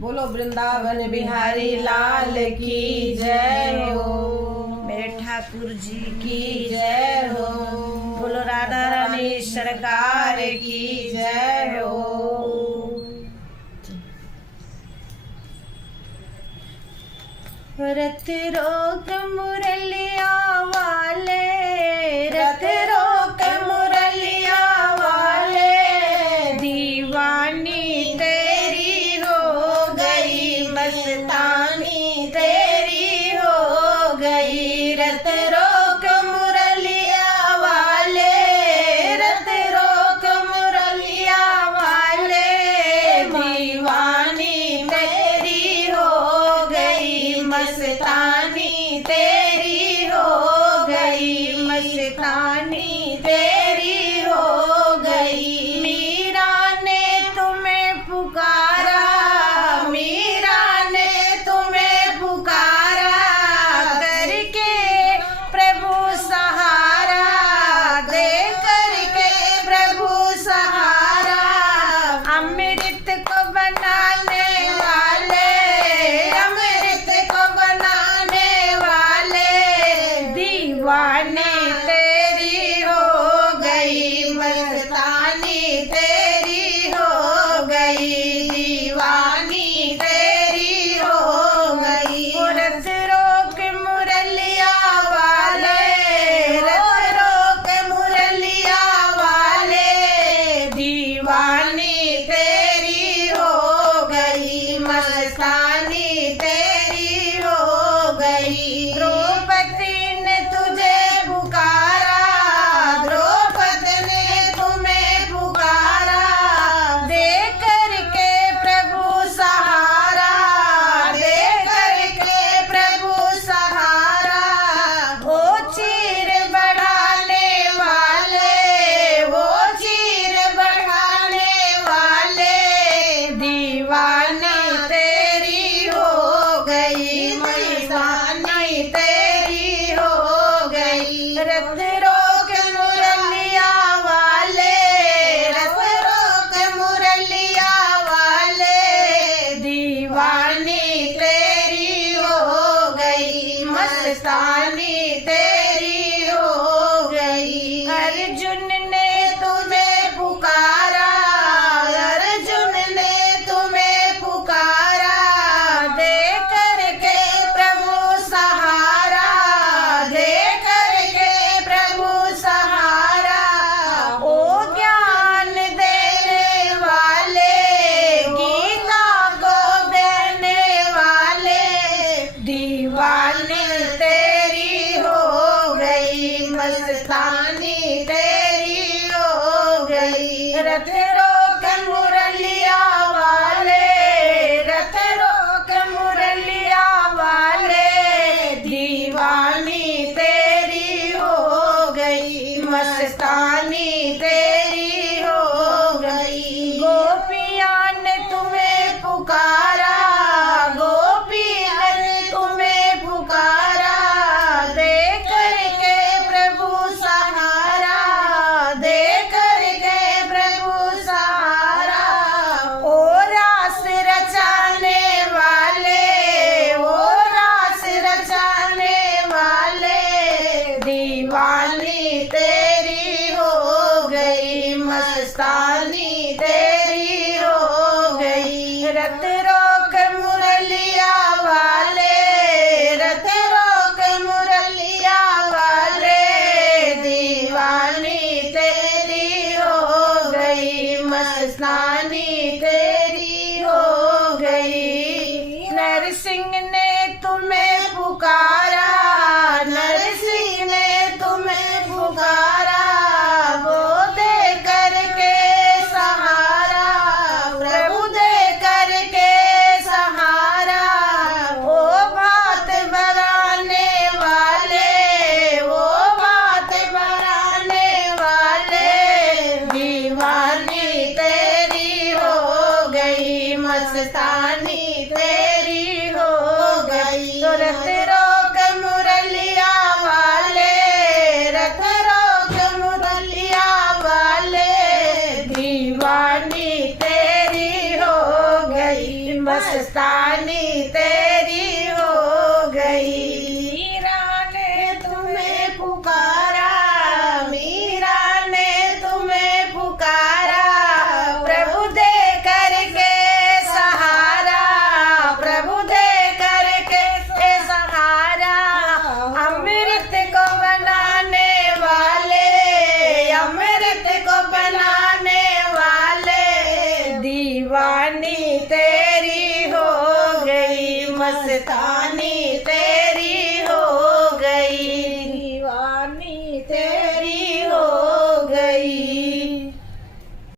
बोलो वृंदावन बिहारी लाल की जय हो। मेरे ठाकुर जी की जय हो। बोलो राधा रानी सरकार की जय हो। रत रोक मुरलिया वाले, रत रोक मुरलिया वाले, दीवानी तेरी हो गई मस्तानी तेरी हो गई। रत रोक मुरलिया वाले, रत रोक मुरलिया वाले, दीवानी तेरी हो गई मस्तानी तेरी हो गई, मस्तानी तेरी हो गई। मीरा ने तुम्हें पुकारा, मीरा ने तुम्हें पुकारा, करके प्रभु सहारा, दे करके प्रभु सहारा। अमृत को बनाने वाले, अमृत को बनाने वाले, दीवाने तेरी हो गई मस्तानी तेरी हो गई, दीवानी तेरी हो गई। रत रोक मुरलिया वाले, रत रोक मुरलिया वाले, दीवानी तेरी हो गई मस्तानी तेरी हो गई। द्रौपदी ने तुझे पुकारा, द्रौपदी ने तुम्हें पुकारा, दे करके प्रभु सहारा, दे करके प्रभु सहारा। वो चीर बढ़ाने वाले, वो चीर बढ़ाने वाले, दीवानी तेरी हो गई मस्तानी तेरी हो गई। रत रोक मुरलिया वाले, रत रोक मुरलिया वाले, दीवानी तेरी हो गई मस्तानी तेरी हो गई। अर्जुन ने तुम्हें पुकारा, अर्जुन ने तुम्हें पुकारा, दे करके प्रभु सहारा, दे करके प्रभु सहारा। ओ ज्ञान देने वाले, गीता को देने वाले, दीवानी तेरी हो गई मस्तानी तेरी हो गई। रत रोक मुरलिया वाले, रत रोक मुरलिया वाले, दीवानी तेरी हो गई मस्तानी तेरी हो गई। गोपिया ने तुम्हें पुकारा, गोपिया ने तुम्हें पुकारा, दे करके प्रभु सहारा, दे करके प्रभु सहारा। ओ रास रचाने वाले, ओ रास रचाने वाले, दीवानी तेरी हो गई मस्तानी तेरी हो गई। रत रोक मुरलिया वाले, रत रोक मुरलिया वाले, दीवानी तेरी हो गई मस्तानी तेरी हो गई। नरसिंह ने तुम्हें पुकारा, नरसिंह ने तुम्हें पुकारा, वो दे करके सहारा, प्रभु दे करके सहारा। वो बात बनाने वाले, वो बात बनाने वाले, दीवानी तेरी हो गई मस्तानी तेरी हो गई। तो रत रोक मुरलिया वाले, रत रोक मुरलिया वाले, दीवानी तेरी हो गई मस्तानी तेरी हो गई। मीरा ने तुम्हें पुकारा, मीरा ने तुम्हें पुकारा, प्रभु दे करके सहारा, प्रभु दे करके सहारा। अमृत को बनाने वाले, अमृत को बनाने वाले, दीवानी तेरी हो गई मस्तानी